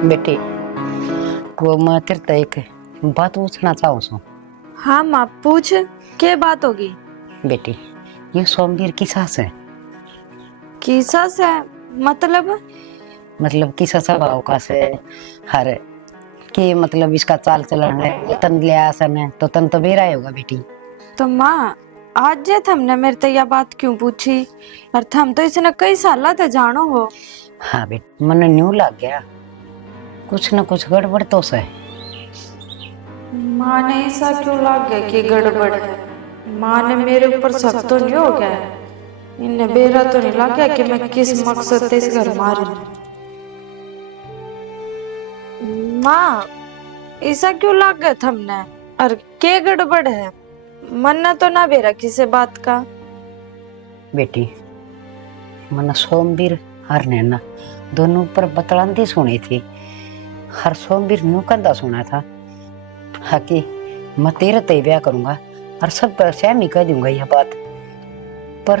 बेटी वो मैं तेरे ते एक बात पूछना चाहूँ सो। हाँ माँ पूछ, क्या बात होगी? बेटी ये सोमवीर की सास है। की सास है? मतलब? मतलब किसा स्वभाव का से हर कि मतलब इसका चाल चलन है तन लिया सन है तो तन तो बेरा होगा बेटी। तो माँ आज जे थमने मेरे ते यह बात क्यों पूछी? और थम तो इसने कई साल ते जानो हो। हाँ बेटी मन न्यू लग गया कुछ न कुछ गड़बड़ तो से। माँ ने ऐसा क्यों लग गया कि गड़बड़ है? माँ ने मेरे ऊपर शक तो नहीं हो गया? इन्हें बेरा तो नहीं लग गया कि मैं किस मकसद से इस घर में आ रही हूँ? माँ ऐसा क्यों लग गया थमने? और क्या गड़बड़ है? मन्ना तो ना बेरा किसी बात का। बेटी मन सोमवीर हर नैना दोनों पर बतलांती सुनी थी। हर सोमवीर न्यू कंधा सुना था हाँ कि मैं तेरा तय ब्याह करूंगा और सब पर सहमी कह दूंगा यह बात। पर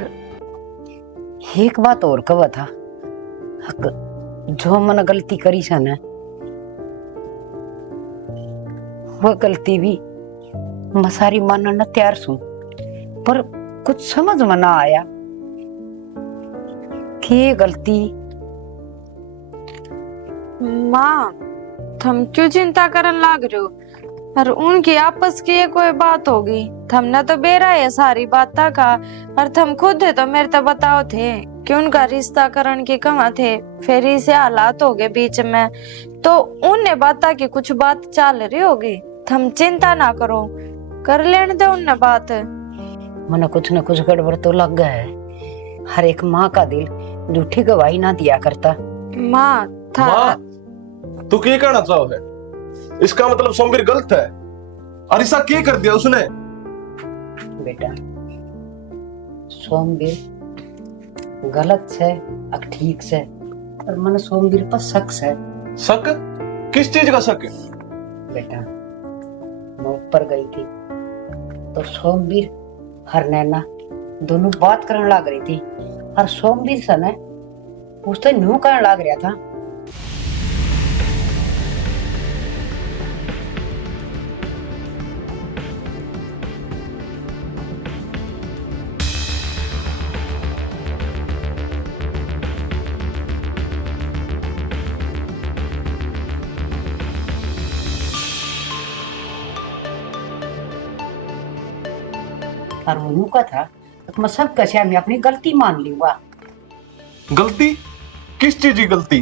एक बात और कहा था जो मन गलती करी सन वह गलती भी मैं सारी मानने न तैयार सू। पर कुछ समझ में ना आया कि ये गलती। माँ थम क्यों चिंता करन लाग रहे हो? और उनकी आपस की ये कोई बात होगी? थमने तो बेरा है सारी बात का। और थम खुद है तो मेरे तो बताओ थे कि उनका रिश्ता करण के कहाँ थे। फिर इसे हालात हो गए बीच में तो उनने बाता की कुछ बात चल रही होगी। थम चिंता ना करो, कर लेने दो उनने बात। मन कुछ न कुछ गड़बड़ तो लग गया है। हर एक माँ का दिल झूठी गवाही ना दिया करता। माँ था माँ तू क्या कहना चाहो है? इसका मतलब सोमवीर गलत है और ऐसा क्या कर दिया उसने? बेटा सोमवीर गलत से अब ठीक से पर मन सोमवीर पर शक है। शक? किस चीज का शक है? बेटा मैं ऊपर गई थी तो सोमवीर हर नैना दोनों बात करने लग रही थी और सोमवीर सन है उससे न्यू करने लग रहा था। और वो न्यू का था तो मैं सब कशा में अपनी गलती मान ली हुआ। गलती? किस चीज की गलती?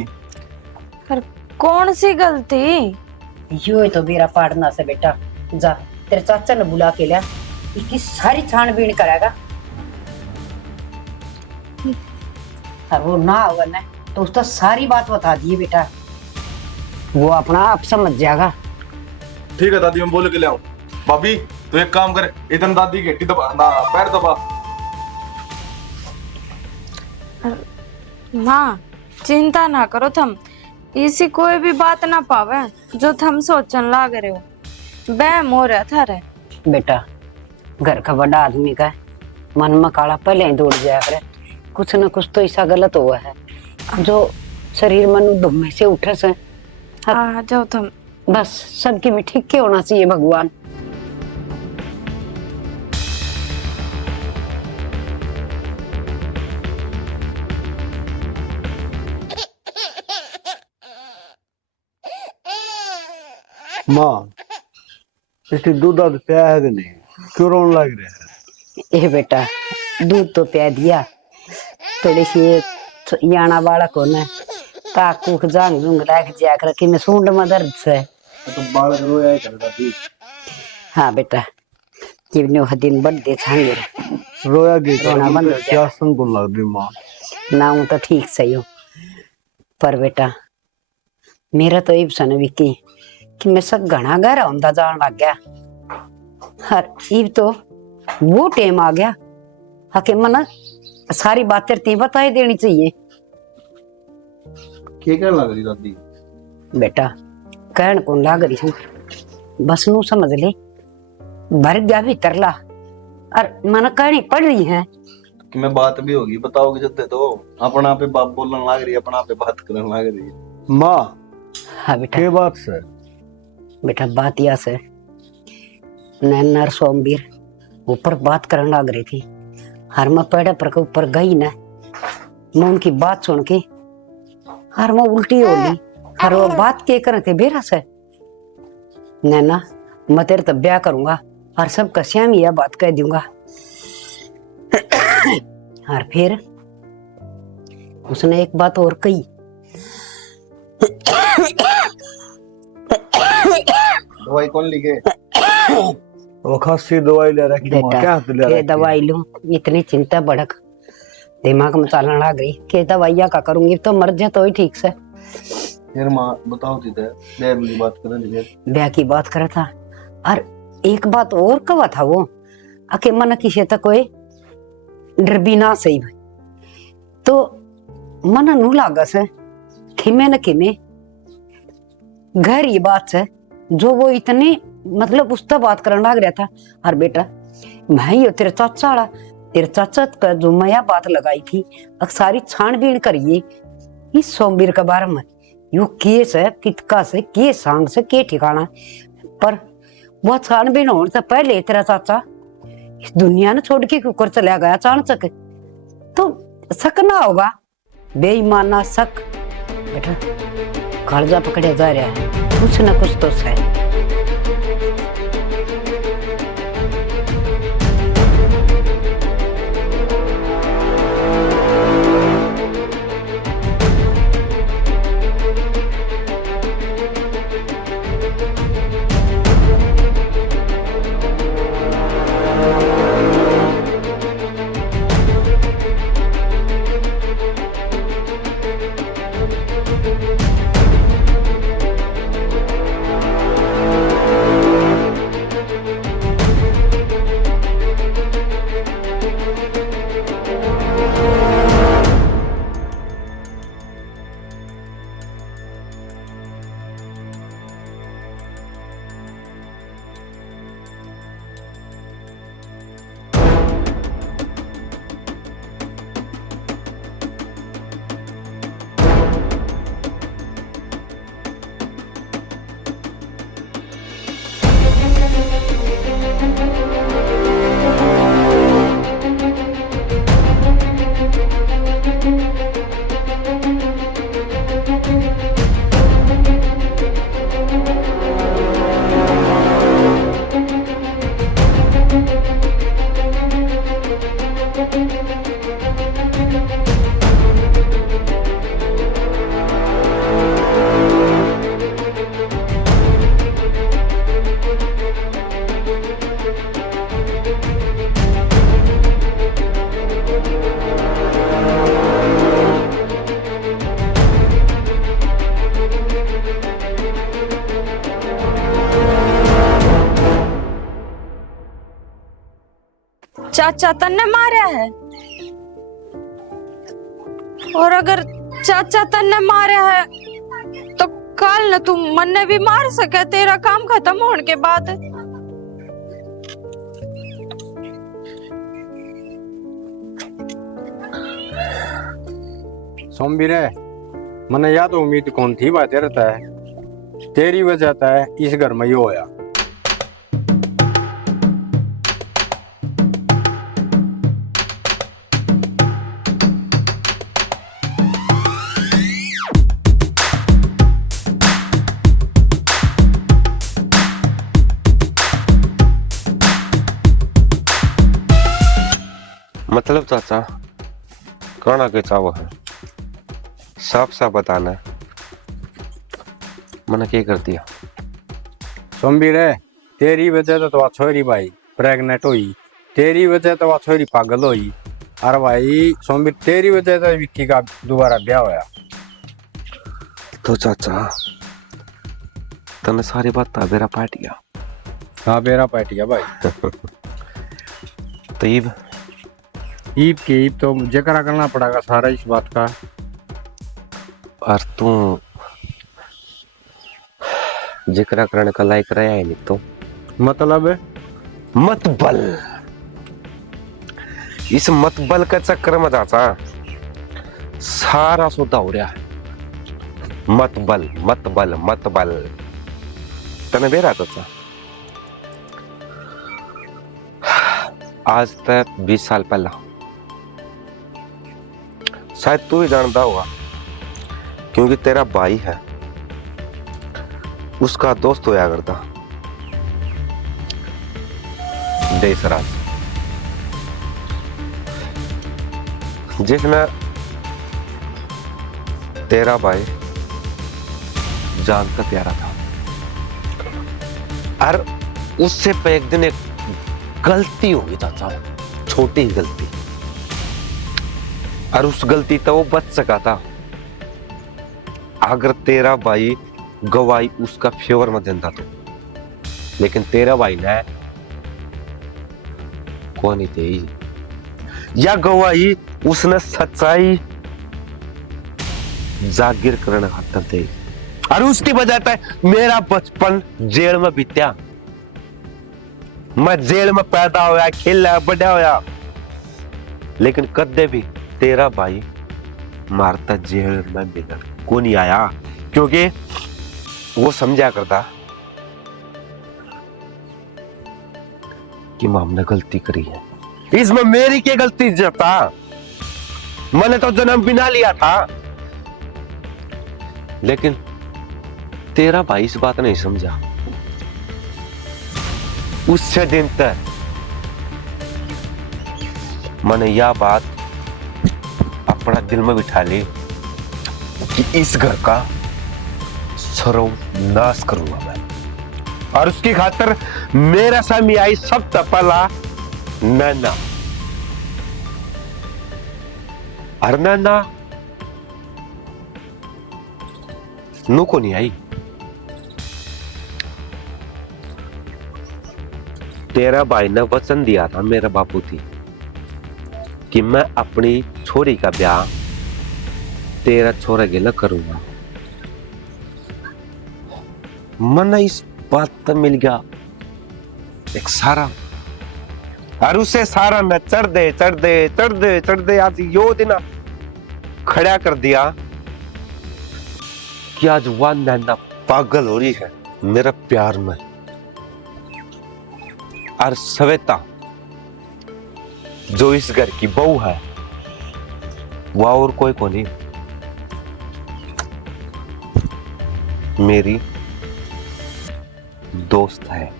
पर कौन सी गलती? यो तो मेरा पाड़ना से बेटा जा तेरे चाचा ने बुला के लिया इसकी सारी छानबीन करेगा और वो ना होगा ना तो उसका सारी बात बता दिए बेटा वो अपना आप समझ जाएगा। ठीक है दादी, मैं बोल के ले आऊं। भाभी तू एक काम कर, इधर दादी की हड्डी दबा ना, पैर दबा। माँ चिंता ना करो थम, इसी कोई भी बात ना पावे जो थम सोचन लाग रहे हो। बैम हो रहा था रे बेटा घर का बड़ा आदमी का मन में काला पहले ही दौड़ जाया करे कुछ न कुछ तो ऐसा गलत हुआ है जो शरीर मन धुम्मे से उठे से। आ जाओ थम। बस सबके में ठीक के होना चाहिए भगवान। माँ इसकी दूध दाद पिया है कि नहीं? क्यों रोने लग रहे हैं? ए बेटा दूध तो पिया दिया थोड़ी सी याना बालक हो न काक कुक जांग जुंग लाग जाया कर कि मैं सूंड में दर्द से। तो बालक रोया ही करेगा भी। हाँ बेटा किवने दिन बर्थडे छांगे रोया की रोना बंद हो क्या जाए सुन को लग रही माँ? ना हूं तो ठीक सही हो पर बेटा मेरा तो इब सन विकी कि मैं सब घना गहरा होता जान लग गया। हर इब तो वो टाइम आ गया हके मन सारी बातें ती बताई देनी चाहिए। क्या लग रही दादी? बेटा कहन कौन लाग रही हूँ बस नू समझ ले भर गया भी तरला और मन कहनी पड़ रही है कि मैं बात भी होगी बताओगे जब तो अपना पे बाप बोलने लग रही है, अपना पे बात करने लग रही है। माँ हाँ बेटा। के बात से? बेटा बात यह से नैना और सोमवीर ऊपर बात करने लग रही थी। हर मैं पेड़े पर के ऊपर गई ना, मैं उनकी बात सुन के हर मैं उल्टी हो ली। हर वो बात के करे थे बेरा से, नैना मैं तेरे तब ब्याह करूंगा और सब कस्याम यह बात कह दूंगा। और फिर उसने एक बात और कही। दवाई कौन लिखे? वो खांसी दवाई ले रखी मां, बेटा क्या हाथ ले के रखी? दवाई लूं, इतनी चिंता भड़क दिमाग में चलने लग गई कि दवाइया का करूंगी तो मर जाए तो ही ठीक से। यार माँ बताओ थी मैं भी बात करें फिर। ब्याह की बात करा था और एक बात और कहा था वो आके मन किसे तक कोई डर भी ना सही भाई तो मन नू लागा से खिमे न खिमे घर ये बात से जो वो इतने मतलब उसका बात करने लग रहा था। और बेटा मैं ही तेरे चाचा वाला, तेरे चाचा का जो मैं बात लगाई थी सारी छानबीन करिए इस सोमवीर के बारे में, यू केस है कितका से के सांग से के ठिकाना, पर वो छानबीन होने से पहले तेरा चाचा इस दुनिया ने छोड़ के कुकर चला गया अचानक, तो शक ना होगा, बेईमाना शक। बेटा कालजा पकड़े जा रहा है, कुछ ना कुछ तो है। चाचा तन्ने मारा है, और अगर चाचा तन्ने मारा है तो कल न तुम मन्ने भी मार सके तेरा काम खत्म होने के बाद। सोमवीर मने या तो उम्मीद कौन थी बात रहता है, तेरी वजह है इस घर में यो होया। मतलब चाचा कहना के चाहो है, साफ साफ बताना मैंने क्या कर दिया? सोमवीर तेरी वजह तो छोरी भाई प्रेग्नेंट हुई, तेरी वजह तो छोरी पागल हुई, और भाई सोमवीर तेरी वजह तो विक्की का दोबारा ब्याह होया। तो चाचा तने सारी बात ताबेरा पाटिया। हाँ बेरा पाटिया भाई। तो ईब के ईब तो जकरा करना पड़ेगा सारा इस बात का। और तू जिक्र करने का लायक रहा है नहीं तो मतलब मतबल, इस मतबल के चक्कर में चाचा सारा सौदा हो रहा है। मत बल मत बल मत बल। तने बेरा तो था आज तक 20 साल पहला शायद तू ही जानता होगा, क्योंकि तेरा भाई है उसका दोस्त होया करता देसराज, जिसमें तेरा भाई जान का प्यारा था। और उससे पे एक दिन एक गलती हो गई था, छोटी गलती, और उस गलती तो वो बच सका था अगर तेरा भाई गवाही उसका फेवर में देता तो। लेकिन तेरा भाई ने कौन थी या गवाही उसने सच्चाई जागिर करने खातर थे, और उसकी वजह से मेरा बचपन जेल में बीत्या। मैं जेल में पैदा होया, खेला, बड़ा होया, लेकिन कदे भी तेरा भाई मारता जेल में मिलर को नहीं आया, क्योंकि वो समझा करता कि हमने गलती करी है। इसमें मेरी क्या गलती था? मैंने तो जन्म बिना लिया था। लेकिन तेरा भाई इस बात नहीं समझा। उससे दिन तक मैंने यह बात अपना दिल में बिठा ली कि इस घर का सर्वनाश करूंगा मैं, और उसकी खातर मेरा सामने आई सब तपला नैना। और नैना नु को नहीं आई। तेरा भाई ने वचन दिया था मेरा बापू थी कि मैं अपनी छोरी का ब्याह तेरा छोरा गिला करूंगा। मन इस बात पर मिल गया एक सारा, और उसे सारा न चढ़ दे आज यो दिन खड़ा कर दिया कि आज वह नैना पागल हो रही है मेरा प्यार में। और श्वेता जो इस घर की बहू है वह और कोई को नहीं, मेरी दोस्त है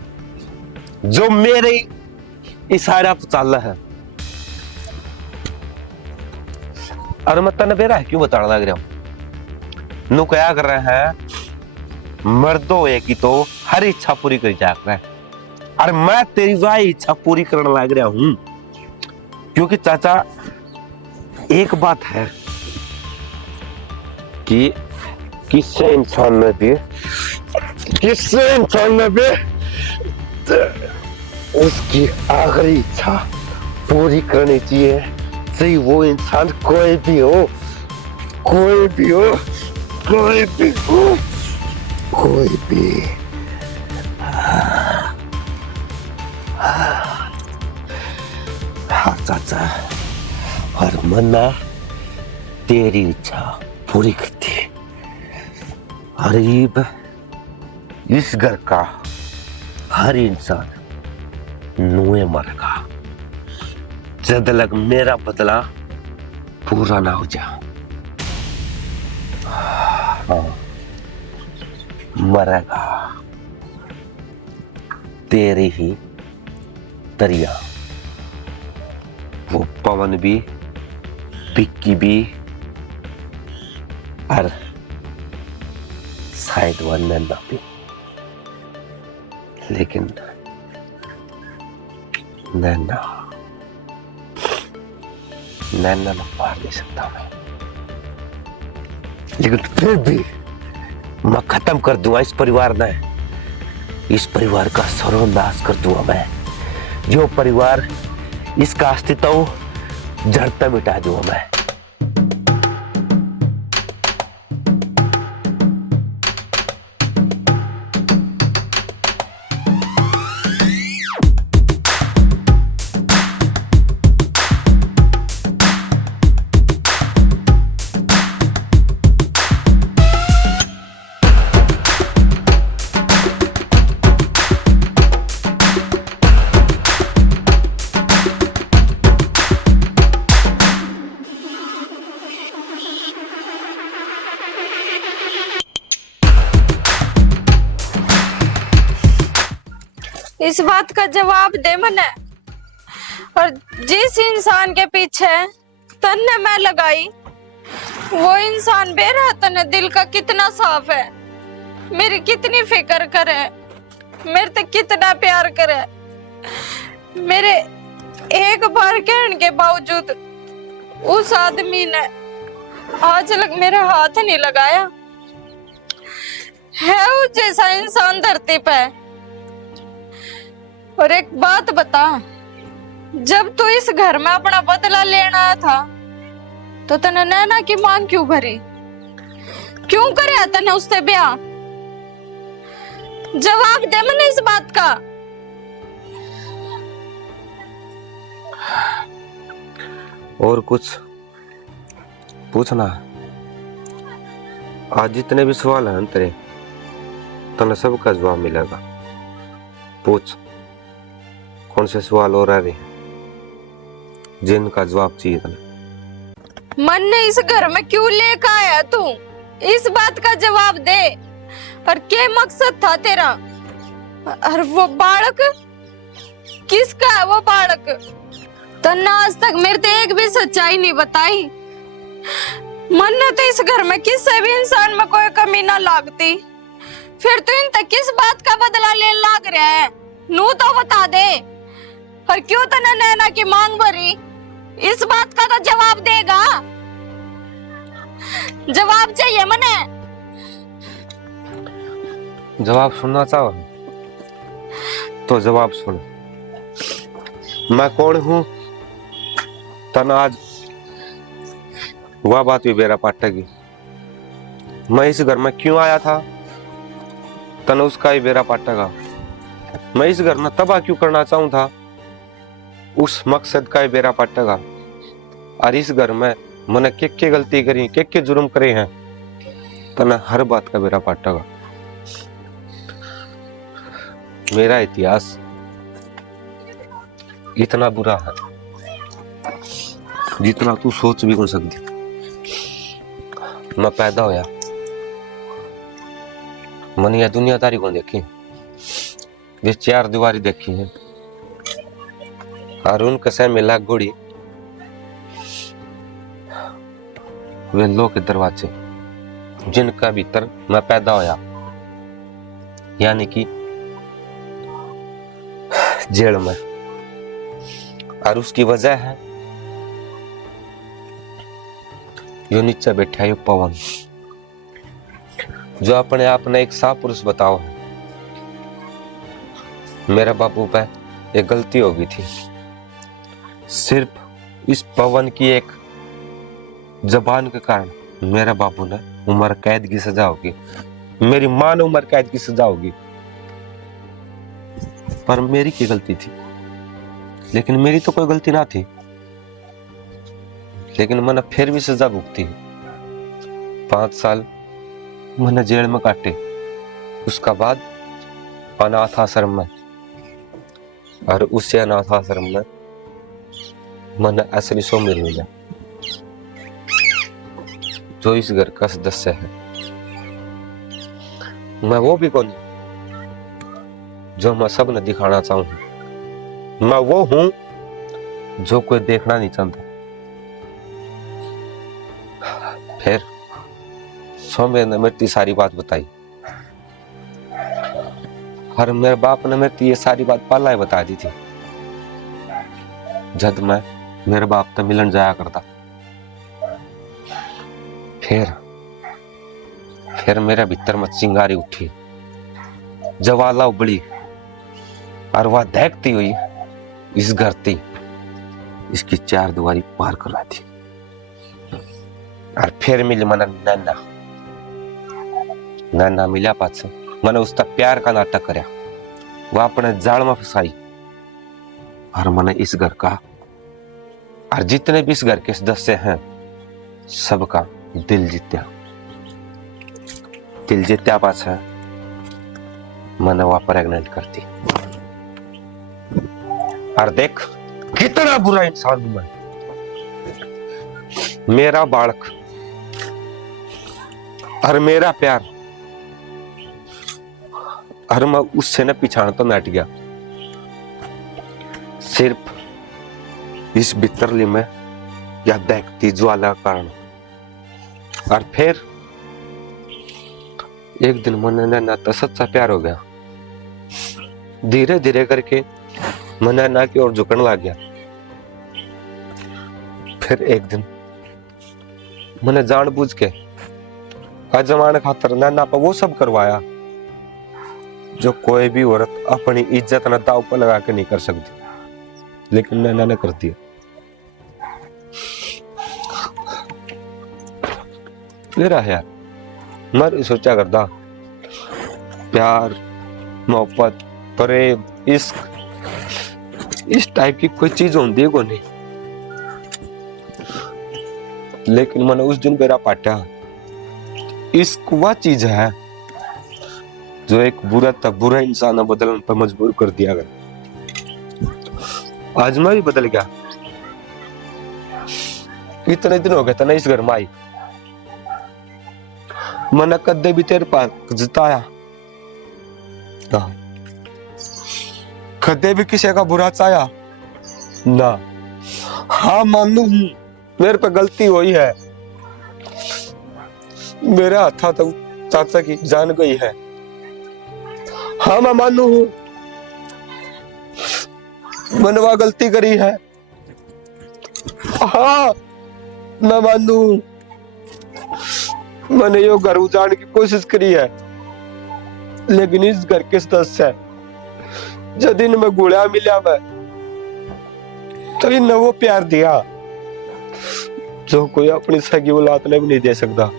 जो मेरे इशारा पर चल रहा है। और मैं तने बेरा क्यों बताने लग रहा हूं? नु क्या कर रहे हैं मर्दों की तो हर इच्छा पूरी करी जा रहा है, और मैं तेरी वह इच्छा पूरी करने लग रहा हूं। क्योंकि चाचा एक बात है कि किससे इंसान में भी उसकी आखिरी इच्छा पूरी करनी चाहिए, चाहे वो इंसान कोई भी हो। हाँ चाचा, और मन्ना तेरी इच्छा पूरी करती है। गरीब इस घर का हर इंसान नुए मरेगा जब तक मेरा बदला पूरा ना हो जा। हाँ, मरेगा तेरी ही दरिया, वो पवन भी, पिक्की भी, और शायद वह नैना भी। लेकिन नैना न पार नहीं सकता मैं, लेकिन फिर भी मैं खत्म कर दूंगा इस परिवार ने, इस परिवार का सर्वनाश कर दूंगा मैं। जो परिवार इसका अस्तित्व जड़ तक मिटा दूंगा मैं। इस बात का जवाब दे मने। और जिस इंसान के पीछे तन्ने मैं लगाई वो इंसान बेरा तन्ने दिल का कितना साफ है, मेरी कितनी फिक्र करे, मेरे ते कितना प्यार करे। मेरे एक बार कहने के बावजूद उस आदमी ने आज तक मेरा हाथ नहीं लगाया। है उस जैसा इंसान धरती पे। और एक बात बता, जब तू इस घर में अपना बदला लेना आया था तो तने नैना की मांग क्यों भरी? क्यों करे तने उससे ब्याह? जवाब दे मैंने इस बात का। और कुछ पूछना है? आज जितने भी सवाल हैं तेरे, तने सबका जवाब मिलेगा। पूछ, कौन से सवाल और रह रहे हैं जिनका जवाब चाहिए तने? मन ने इस घर में क्यों लेकर आया तू? इस बात का जवाब दे। और क्या मकसद था तेरा? और वो बालक किसका है? वो बालक तन्ने आज तक मेरे ते एक भी सच्चाई नहीं बताई। मन ने तो इस घर में किसी भी इंसान में कोई कमी ना लागती, फिर तू इन तक किस बात का बदला लेने लाग रहा है? नू तो बता दे। और क्यों तने नैना की मांग भरी? इस बात का तो जवाब देगा। जवाब चाहिए मने। जवाब सुनना चाहो तो जवाब सुन। मैं कौन हूं तन आज वह बात भी बेरा पाटेगी। मैं इस घर में क्यों आया था तन उसका ही बेरा पाटेगा। मैं इस घर में तबाह क्यों करना चाहूं था, उस मकसद का ही बेरा पाटेगा। और इस घर में मैंने के गलती करी, के जुर्म करे हैं, तन हर बात का बेरा पाटेगा। मेरा इतिहास इतना बुरा है जितना तू सोच भी नहीं सकती। मैं पैदा होया, मैंने यह दुनियादारी को देखी, ये चार दीवारी देखी है, और उनके से मिला गोड़ी, वे लोग के दरवाजे जिनका भीतर मैं पैदा होया, यानी कि जेल में। और उसकी वजह है जो नीचे बैठा है पवन, जो अपने आप ने एक साफ पुरुष बताओ। मेरा बापू पे एक गलती हो गई थी, सिर्फ इस पवन की एक जबान के कारण मेरे बापू ने उम्र कैद की सजा होगी, मेरी मां ने उम्र कैद की सजा होगी। पर मेरी की गलती थी, लेकिन मेरी तो कोई गलती ना थी, लेकिन मैंने फिर भी सजा भुगती। 5 साल मैंने जेल में काटे, उसका बाद अनाथ आश्रम में, और उसी अनाथ आश्रम में मैंने असली सोमिर मिला, जो इस घर का सदस्य है। मैं वो भी कौन जो मैं सब ने दिखाना चाहूं, मैं वो हूं जो कोई देखना नहीं चाहता। फिर सोमेर ने मेरी सारी बात बताई, और मेरे बाप ने मेरी ये सारी बात पहला ही बता दी थी, जब मैं मेरे बाप तो मिलन जाया करता। फिर मेरे भीतर में चिंगारी उठी, जवाला उबली, और वह देखती हुई इस घर थी, इसकी 4 दीवारी पार कर रही थी। और फिर मिली मैंने नैना मिला पास, मैंने उसका प्यार का नाटक करया, वह अपने जाल में फंसाई, और मैंने इस घर का और जितने भी इस घर के सदस्य हैं सबका दिल जीत्या पास है। मैंने वह प्रेग्नेंट कर दी, और देख कितना बुरा इंसान हूं मैं। मेरा बालक और मेरा प्यार, और मैं उससे न पिछाड़ तो नट गया। इस बितरली में या देखती ज्वाला कारण। और फिर एक दिन मन नैना तो सच्चा प्यार हो गया। धीरे धीरे करके मन नैना की ओर झुकने लग गया। फिर एक दिन मैंने जानबूझ के अजमान खातर नैना पर वो सब करवाया जो कोई भी औरत अपनी इज्जत न दाव पर लगा के नहीं कर सकती, लेकिन नैना ने कर दिया। मेरा यार मैं सोचा करता प्यार, मोहब्बत, प्रेम, इश्क इस टाइप की कोई चीज होती है को नहीं, लेकिन मैंने उस दिन मेरा पाटा इश्क वह चीज है जो एक बुरा इंसान बदलने पर मजबूर कर दिया गया। आज मैं भी बदल गया। इतने दिन हो गए था ना इस घर में आई, मैंने कदे भी तेरे पास जिताया ना, कदे भी किसी का बुरा चाया ना। हाँ मानू हूं मेरे पे गलती हुई है, मेरे हाथा तो चाचा की जान गई है। हाँ मैं मानू हूं मैंने वह गलती करी है। हाँ मैं मानू हूं मैंने यो घर उजाड़ने की कोशिश करी है, लेकिन इस घर के सदस्य है जब दिन में गुड़ा मिला मैं तो इन वो प्यार दिया जो कोई अपनी सगी औलाद ने भी नहीं दे सकता।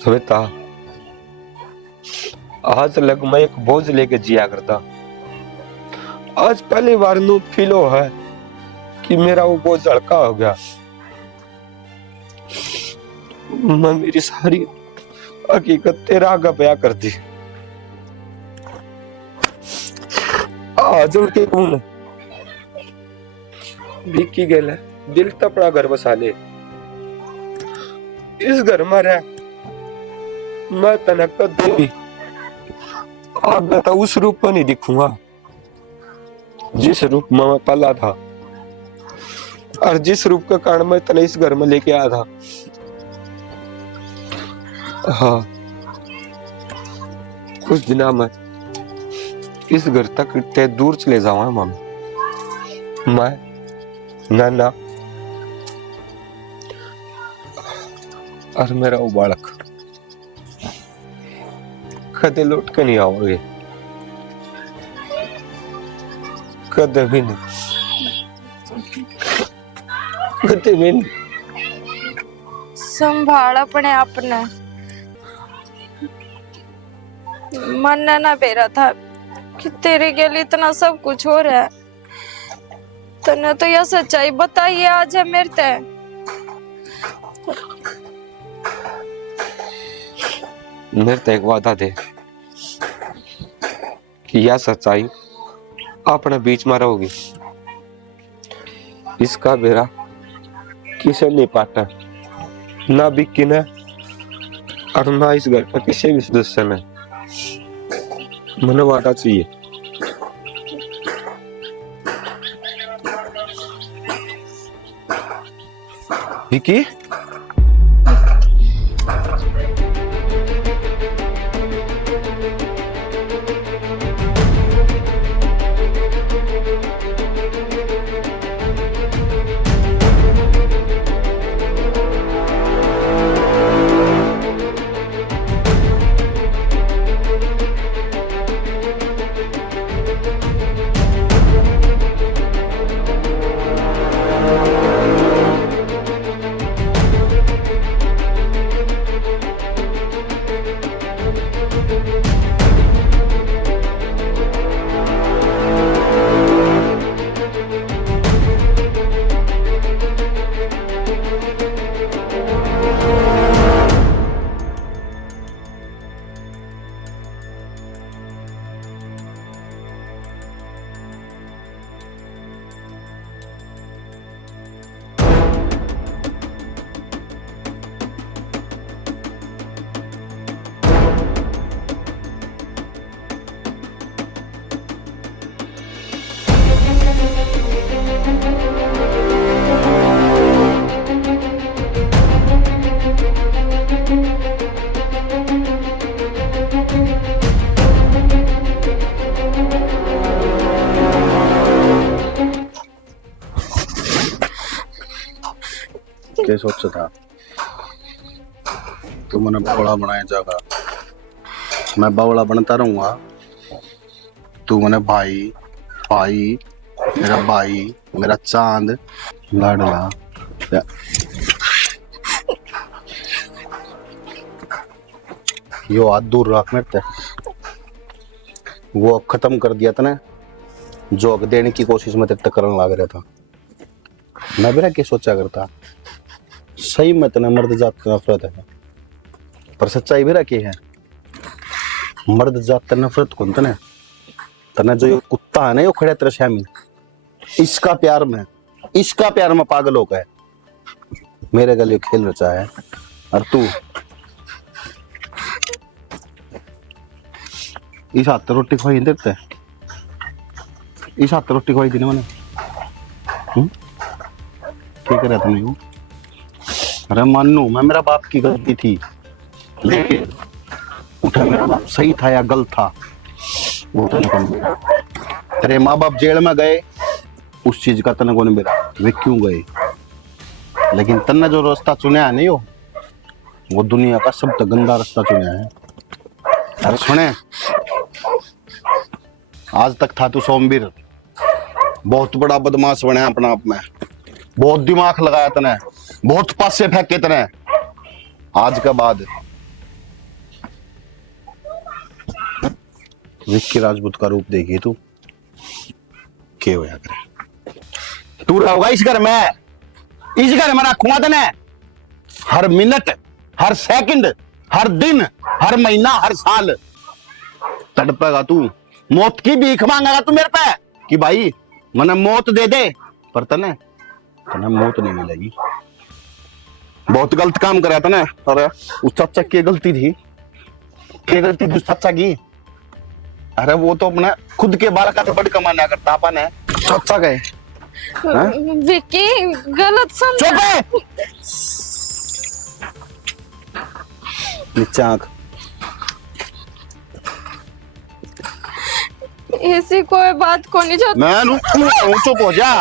सविता आज लग मैं एक बोझ लेके जिया करता, आज पहली बार नू फील हो है कि मेरा वो बोझ हल्का हो गया। मैं मेरी सारी हकीकत तेरा आगे बयां कर दी। आज उनके कौन विक्की गेल है, दिल तो अपना घर बसा ले, इस घर में रह। मैं तनक देवी आगे तो उस रूप में नहीं दिखूंगा जिस रूप में मैं पला था और जिस रूप का कारण मैं तने इस घर में लेके आया था। हाँ कुछ दिना में इस घर तक इतने दूर चले जाऊंगा मम्मी, मैं नाना और मेरा वो बालक कदे लौट के नहीं आओगे, कदे भी नहीं, कदे भी नहीं। संभाल अपने आप ने। मन ना बेरा था कि तेरे के लिए इतना सब कुछ हो रहा है, तने तो यह सच्चाई बताइए आज है मेरे ते। मेरे तो एक वादा दे कि यह सच्चाई अपने बीच में रहोगी, इसका बेरा किसे नहीं पाटा, ना बिक्की ने और ना इस घर का किसी भी सदस्य ने। मुझे वादा चाहिए। विक्की सोचा था तू मैंने बड़ा बनाया जागा, मैं बावड़ा बनता रहूंगा। तू मैंने भाई भाई मेरा भाई मेरा चांद लाडला। यो हाथ दूर रख मेरे से। वो खत्म कर दिया तने जो हक देने की कोशिश में तेरे तक करने लग रहा था। मैं भी क्या सोचा करता, सही में तना मर्द जात का नफरत है, पर सच्चाई भी रखी है। मर्द जात का नफरत कौन तने तना जो ये कुत्ता है ना, यो खड़े तेरे शामिल इसका प्यार में पागल हो गए। मेरे गले खेल रचा है और तू इस हाथ रोटी खुआई देते, इस हाथ रोटी खुआई थी ना मैंने। क्या कर रहा था मैं? अरे मानू मैं मेरा बाप की गलती थी, लेकिन उठा मेरा बाप सही था या गलत था वो तो नहीं। तेरे माँ बाप जेल में गए उस चीज का तने को नहीं मेरा वे क्यों गए, लेकिन तन्ने जो रास्ता चुना है नहीं वो दुनिया का सबसे गंदा रास्ता चुना है। अरे सुने, आज तक था तू सोमवीर, बहुत बड़ा बदमाश बना अपना आप में, बहुत दिमाग लगाया तने, बहुत पासे फेंके तने। आज के बाद विक्की राजपूत का रूप देखिए तू क्या होया करे। तू रहोगा इस घर में, इस घर में रखूंगा तने। हर मिनट हर सेकंड हर दिन हर महीना हर साल तड़पेगा तू, मौत की भीख मांगेगा तू मेरे पे कि भाई मने मौत दे दे, पर तने मौत नहीं मिलेगी। बहुत गलत काम करा था ना। अरे उस चाचा की गलती थी, क्या गलती थी उस चाचा की? अरे वो तो अपने खुद के बाल का थप्पड़ कमाना करता अपन है, चाचा गए विक्की गलत समझ। चुप है, नीचे आंख। ऐसी कोई बात को नहीं जो मैं चुप हो जा।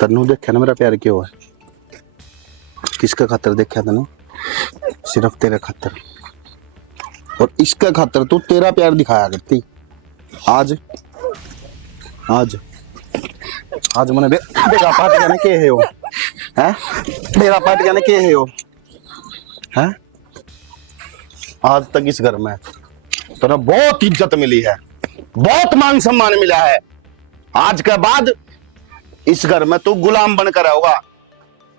तन्नू देखा ना मेरा प्यार क्यों है, किसका खातर देखा तन्नू? सिर्फ तेरे खातर, और इसका खातर तू तेरा प्यार दिखाया करती। आज आज आज मैंने बेरा पार्टी जाने के है हो हैं, बेरा पार्टी जाने के है हो हैं। आज तक इस घर में तो बहुत इज्जत मिली है, बहुत मान सम्मान मिला है। आज के बाद इस घर में तू गुलाम बनकर रहोगा,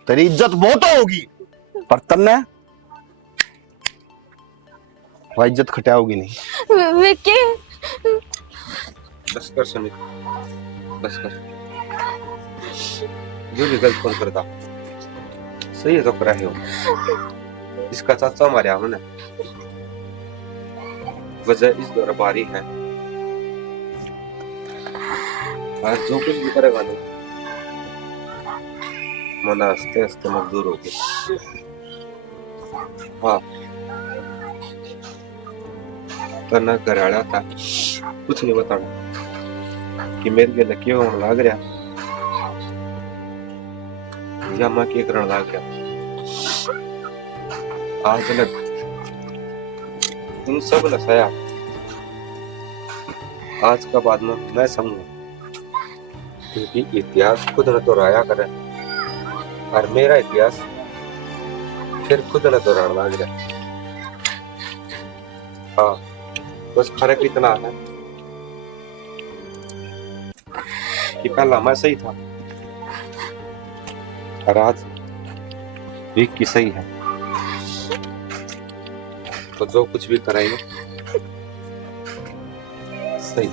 तेरी इज्जत बहुत होगी, पर तन्ने वह इज्जत खटाओगी नहीं। विक्की बस कर सुमित, बस कर। जो भी गलत कौन करता सही है तो करा है हो। इसका चाचा मारे हमने वजह इस दरबारी है। आज जो कुछ भी करेगा ना मना हंसते हंसते मजदूर हो गए। हाँ करना कराया था, कुछ नहीं बताना कि मेरे लिए लकी होने लग रहा या मां के करण लग गया। आज लग तुम सब नसाया, आज का बाद में मैं समझूंगा क्योंकि इतिहास खुद न तो राया करे और मेरा इतिहास फिर खुद न दोहराने लग रहा। हाँ बस फर्क इतना है कि पहला मैं सही था और आज विक्की सही है, तो जो कुछ भी कराएंगे सही।